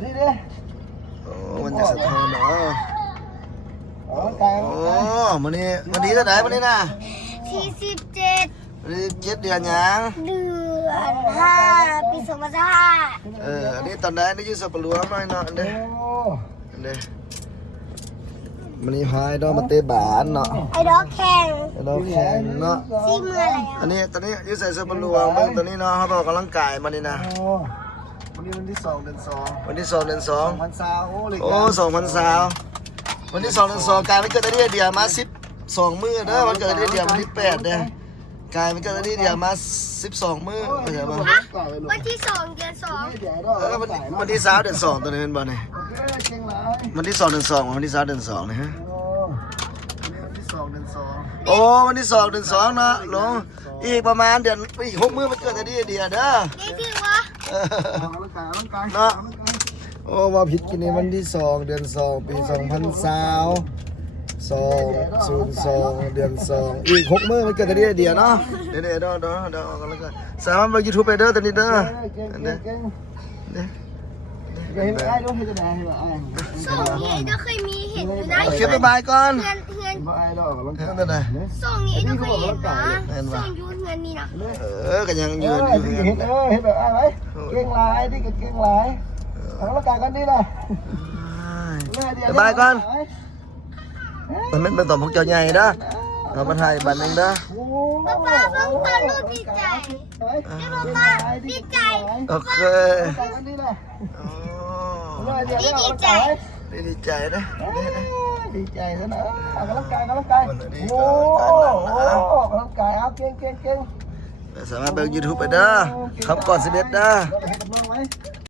นนี้ดิ โอ้มันจะสะท้อนเนาะ ออกกำลังกาย โอ้วันนี้เท่าไหร่วันนี้นะ ที่17 วันนี้7 เดือนยัง เดือน5 ปี2025อันนี้ตอนไหนนี่ยืดสับปะรดหน่อยเนาะอัน โอ้ นี้มันนี่พายดอกมาเตะบานเนาะ ไอ้ดอกแข่ง ดอกแข็งเนาะ ซีเมื่อไหร่ อันนี้ตอนนี้ยืดใส่สับปะรดเบิ่งตอนนี้เนาะเขาบอกกำลังกายมานี่นะ โอ้วันนี้วันที่2 เดือน 2 วันที่2 เดือน 2 วันเสาร์โอ้เลย โอ้2020วันที่2 เดือน 2กลายเป็นเกิดได้เดียวมา12 มื้อเด้อวันเกิดได้เดียววันที่8เด้อกลายเป็นเกิดได้เดียวมา12 มื้อเข้าใจป่ะ วันที่2 เดือน วันที่3 เดือน 2ตัวนี้เป็นบ่นี่ โอเคเก่งหลาย วันที่2 เดือน 2วันที่3 เดือน 2นี่ฮะ โอ้วันที่2 เดือน 2 โอ้วันที่2 เดือน 2เนาะลงอีกประมาณเดือนอีก6 มื้อมันเกิดได้เดียวเด้อ 2นี่คือว่า เออ ออกกำลังกายออกกำลังกาย เนาะโอ้ว่าผิดกินในวันที่2 เดือน 2 ปี2022 เดือน 2อีก6 มื้อมันเกิดได้เดียวเนาะเดี๋ยวๆเดี๋ยวออกกันแล้วกันสามารถไป YouTube ไปเด้อตอนนี้เด้อ เก่ง อัน เก่ นี้ งเก่ง เด้อ เห็นไอ้ด้วยเห็นไหมเห็นไหม ส่งนี้ก็เคยมีเห็นอยู่นะ โอเคบ๊ายบายก่อน เงิน เห็นไอ้ด้วยออกกำลังกาย นั่นน่ะ ส่งนี้ก็เคยเห็นนะส่งยูเงินนี่นะ ก็ยังยืนอยู่ เห็นเห็นแบบไอ้ไหมเก่งลายนี่ก็เก่งลายออกกำลังกายกันนี่นะ บ๊ายบายก่อนมันเป็นต่อพวกเจ้าใหญ่เด้อเอามาถ่ายบัตรนึงเด้อ ป้าป้าป้าป้าลูกดีใจป้าดีใจ โอเค กันนี่นะ ดีใจ ดีใจนะ ดีใจซะนะออกกำลังกายออกกำลังกายโอ้ออกกำลังกายเอาเก่งเก่งเก่ง สามารถเบิก YouTube ไปเด้อคำก่อน11เด้อ เราไปให้กับน้องไว้